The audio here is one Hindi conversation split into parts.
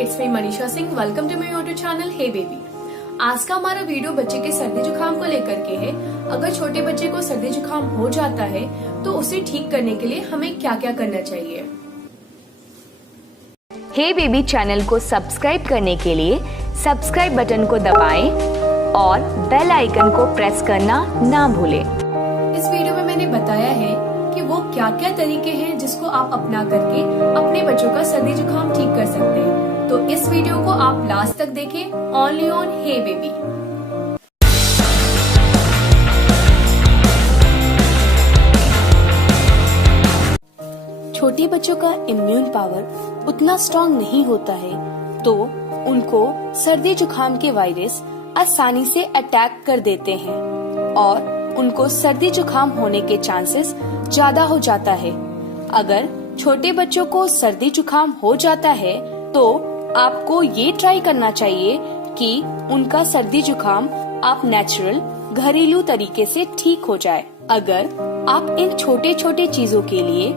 It's me Manisha Singh. Welcome to my YouTube channel hey baby. आज का हमारा वीडियो बच्चे के सर्दी जुकाम को लेकर के है। अगर छोटे बच्चे को सर्दी जुकाम हो जाता है तो उसे ठीक करने के लिए हमें क्या क्या करना चाहिए। हे बेबी चैनल को सब्सक्राइब करने के लिए सब्सक्राइब बटन को दबाएं और बेल आइकन को प्रेस करना ना भूलें। इस वीडियो में मैंने बताया है कि वो क्या क्या तरीके हैं जिसको आप अपना करके अपने बच्चों का सर्दी जुकाम ठीक कर सकते हैं। तो इस वीडियो को आप लास्ट तक देखें, ओनली ऑन हे बेबी। छोटे बच्चों का इम्यून पावर उतना स्ट्रांग नहीं होता है तो उनको सर्दी जुकाम के वायरस आसानी से अटैक कर देते हैं और उनको सर्दी जुकाम होने के चांसेस ज्यादा हो जाता है। अगर छोटे बच्चों को सर्दी जुकाम हो जाता है तो आपको ये ट्राई करना चाहिए कि उनका सर्दी जुकाम आप नेचुरल घरेलू तरीके से ठीक हो जाए। अगर आप इन छोटे छोटे चीजों के लिए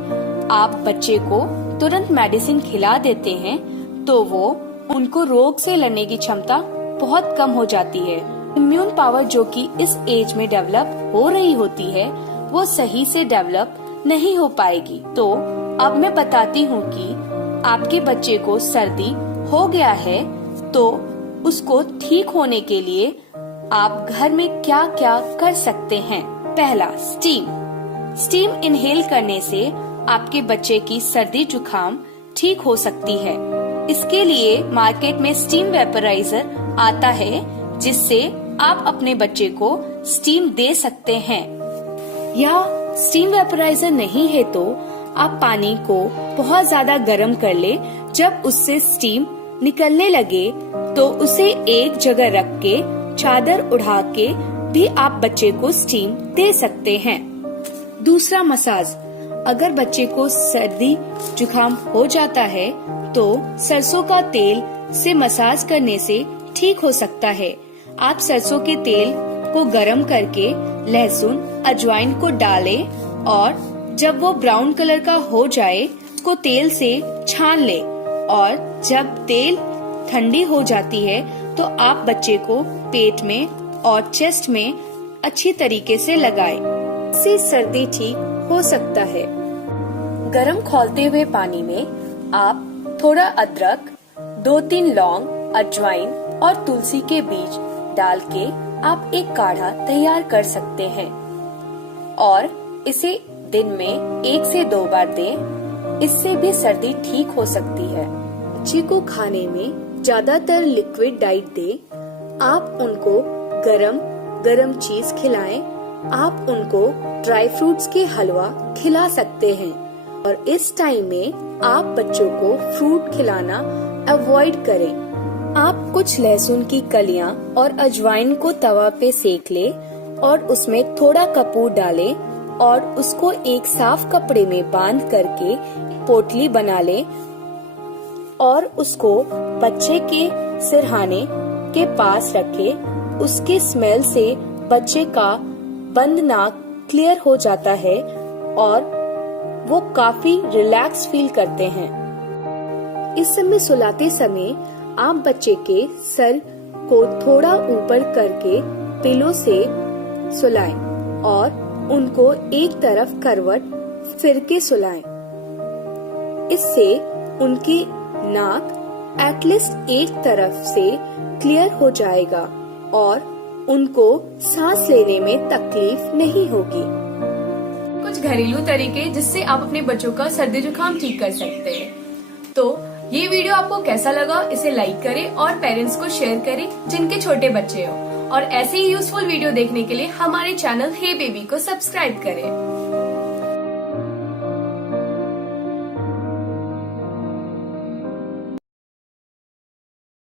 आप बच्चे को तुरंत मेडिसिन खिला देते हैं तो वो उनको रोग से लड़ने की क्षमता बहुत कम हो जाती है। इम्यून पावर जो कि इस एज में डेवलप हो रही होती है वो सही से डेवलप नहीं हो पाएगी। तो अब मैं बताती हूँ कि आपके बच्चे को सर्दी हो गया है तो उसको ठीक होने के लिए आप घर में क्या क्या कर सकते हैं। पहला, स्टीम इनहेल करने से आपके बच्चे की सर्दी जुकाम ठीक हो सकती है। इसके लिए मार्केट में स्टीम वेपराइजर आता है जिससे आप अपने बच्चे को स्टीम दे सकते हैं। या स्टीम वेपराइजर नहीं है तो आप पानी को बहुत ज्यादा गर्म कर ले। जब उससे स्टीम निकलने लगे तो उसे एक जगह रख के चादर उड़ा के भी आप बच्चे को स्टीम दे सकते हैं। दूसरा, मसाज। अगर बच्चे को सर्दी जुकाम हो जाता है तो सरसों का तेल से मसाज करने से ठीक हो सकता है। आप सरसों के तेल को गरम करके लहसुन अजवाइन को डालें और जब वो ब्राउन कलर का हो जाए उसको तेल से छान ले और जब तेल ठंडी हो जाती है तो आप बच्चे को पेट में और चेस्ट में अच्छी तरीके से लगाएं। इससे सर्दी ठीक हो सकता है। गरम खौलते हुए पानी में आप थोड़ा अदरक, 2-3 लौंग, अजवाइन और तुलसी के बीज डाल के आप एक काढ़ा तैयार कर सकते हैं और इसे दिन में 1 से 2 बार दें। इससे भी सर्दी ठीक हो सकती है। बच्चे को खाने में ज्यादातर लिक्विड डाइट दें। आप उनको गरम चीज खिलाएं। आप उनको ड्राई फ्रूट्स के हलवा खिला सकते हैं और इस टाइम में आप बच्चों को फ्रूट खिलाना अवॉइड करें। आप कुछ लहसुन की कलियां और अजवाइन को तवा पे सेक ले और उसमें थोड़ा कपूर डालें और उसको एक साफ कपड़े में बांध करके पोटली बना ले और उसको बच्चे के सिरहाने के पास रखे। उसके स्मेल से बच्चे का बंद नाक क्लियर हो जाता है और वो काफी रिलैक्स फील करते हैं। इस समय सुलाते समय आप बच्चे के सर को थोड़ा ऊपर करके पिलो से सुलाएं और उनको एक तरफ करवट फिर के सुलाएं। इससे उनकी नाक एटलीस्ट एक तरफ से क्लियर हो जाएगा और उनको सांस लेने में तकलीफ नहीं होगी। कुछ घरेलू तरीके जिससे आप अपने बच्चों का सर्दी जुकाम ठीक कर सकते हैं। तो ये वीडियो आपको कैसा लगा इसे लाइक करें और पेरेंट्स को शेयर करें जिनके छोटे बच्चे हो और ऐसे ही यूजफुल वीडियो देखने के लिए हमारे चैनल हे बेबी को सब्सक्राइब करें।